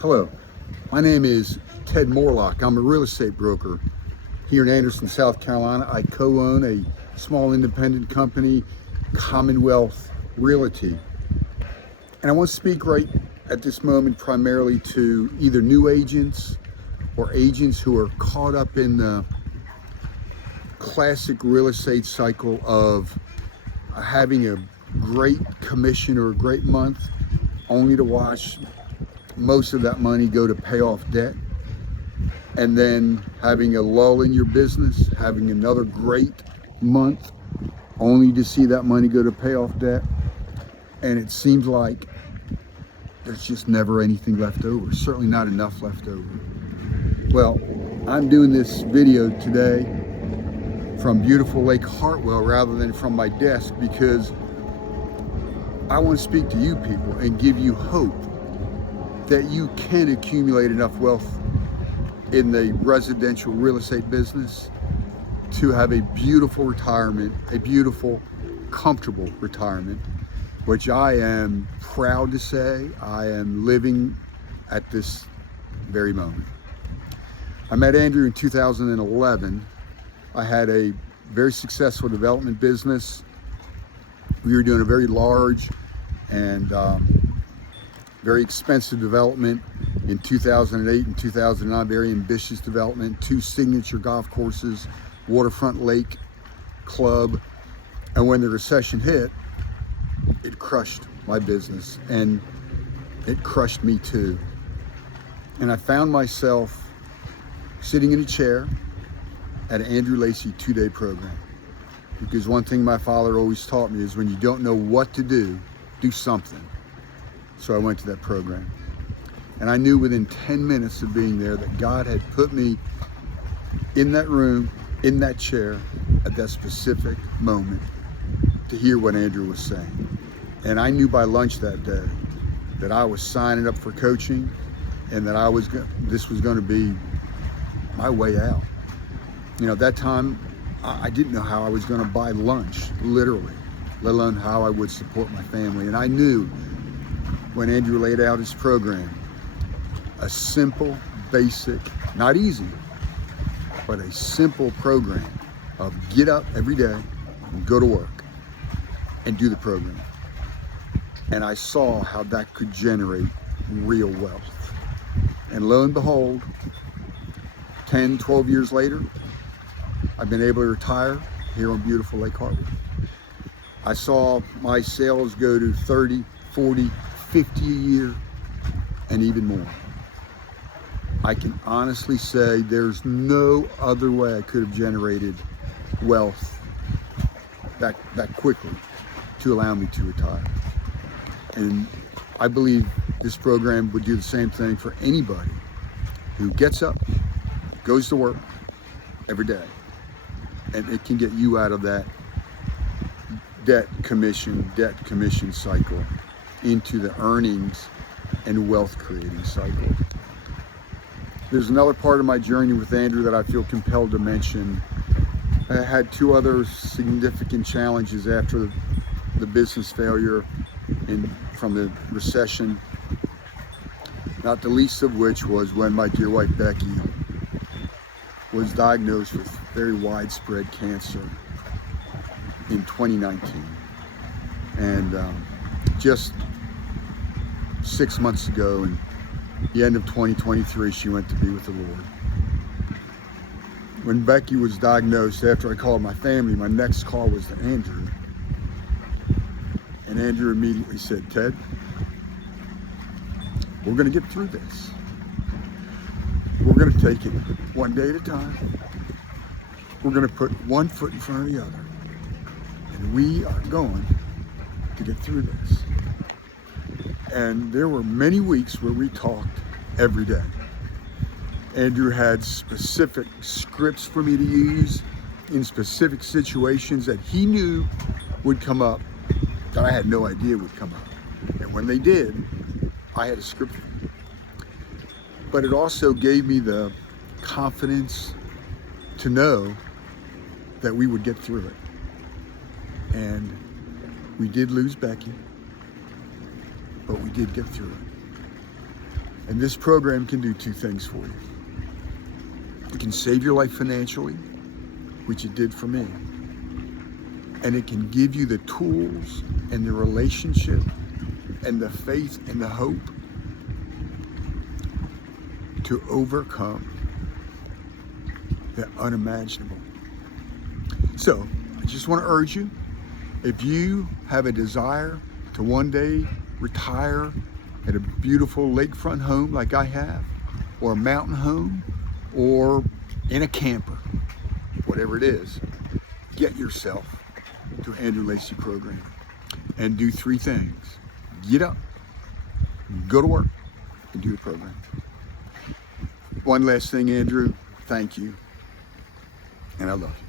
Hello, my name is Ted Morlok. I'm a real estate broker here in Anderson, South Carolina. I co-own a small independent company, CommonWealth Realty. And I want to speak right at this moment primarily to either new agents or agents who are caught up in the classic real estate cycle of having a great commission or a great month only to watch most of that money go to pay off debt, and then having a lull in your business, having another great month only to see that money go to pay off debt. And it seems like there's just never anything left over, certainly not enough left over. Well, I'm doing this video today from beautiful Lake Hartwell rather than from my desk because I want to speak to you people and give you hope that you can accumulate enough wealth in the residential real estate business to have a beautiful retirement, a beautiful, comfortable retirement, which I am proud to say I am living at this very moment. I met Andrew in 2011. I had a very successful development business. We were doing a very large and very expensive development in 2008 and 2009, very ambitious development, 2 signature golf courses, waterfront lake club. And when the recession hit, it crushed my business and it crushed me too. And I found myself sitting in a chair at an Andrew Lacey 2-day program. Because one thing my father always taught me is when you don't know what to do something. So I went to that program. And I knew within 10 minutes of being there that God had put me in that room, in that chair, at that specific moment to hear what Andrew was saying. And I knew by lunch that day that I was signing up for coaching and that this was going to be my way out. You know, at that time, I didn't know how I was going to buy lunch, literally, let alone how I would support my family. And I knew when Andrew laid out his program, a simple, basic, not easy, but a simple program of get up every day and go to work and do the program. And I saw how that could generate real wealth. And lo and behold, 10, 12 years later, I've been able to retire here on beautiful Lake Hartwell. I saw my sales go to 30, 40, 50 a year, and even more. I can honestly say there's no other way I could have generated wealth that quickly to allow me to retire. And I believe this program would do the same thing for anybody who gets up, goes to work every day, and it can get you out of that debt commission cycle into the earnings and wealth creating cycle. There's another part of my journey with Andrew that I feel compelled to mention. I had 2 other significant challenges after the business failure from the recession, not the least of which was when my dear wife Becky was diagnosed with very widespread cancer in 2019. And just 6 months ago, in the end of 2023, she went to be with the Lord. When Becky was diagnosed, after I called my family, my next call was to Andrew. And Andrew immediately said, Ted, we're going to get through this. We're going to take it one day at a time. We're going to put one foot in front of the other. And we are going to get through this. And there were many weeks where we talked every day. Andrew had specific scripts for me to use in specific situations that he knew would come up that I had no idea would come up. And when they did, I had a script for them. But it also gave me the confidence to know that we would get through it. And we did lose Becky, but we did get through it. And this program can do two things for you. It can save your life financially, which it did for me. And it can give you the tools and the relationship and the faith and the hope to overcome the unimaginable. So I just want to urge you, if you have a desire to one day retire at a beautiful lakefront home like I have, or a mountain home, or in a camper, whatever it is, get yourself to Andrew Lacey program and do three things. Get up, go to work, and do the program. One last thing, Andrew, thank you, and I love you.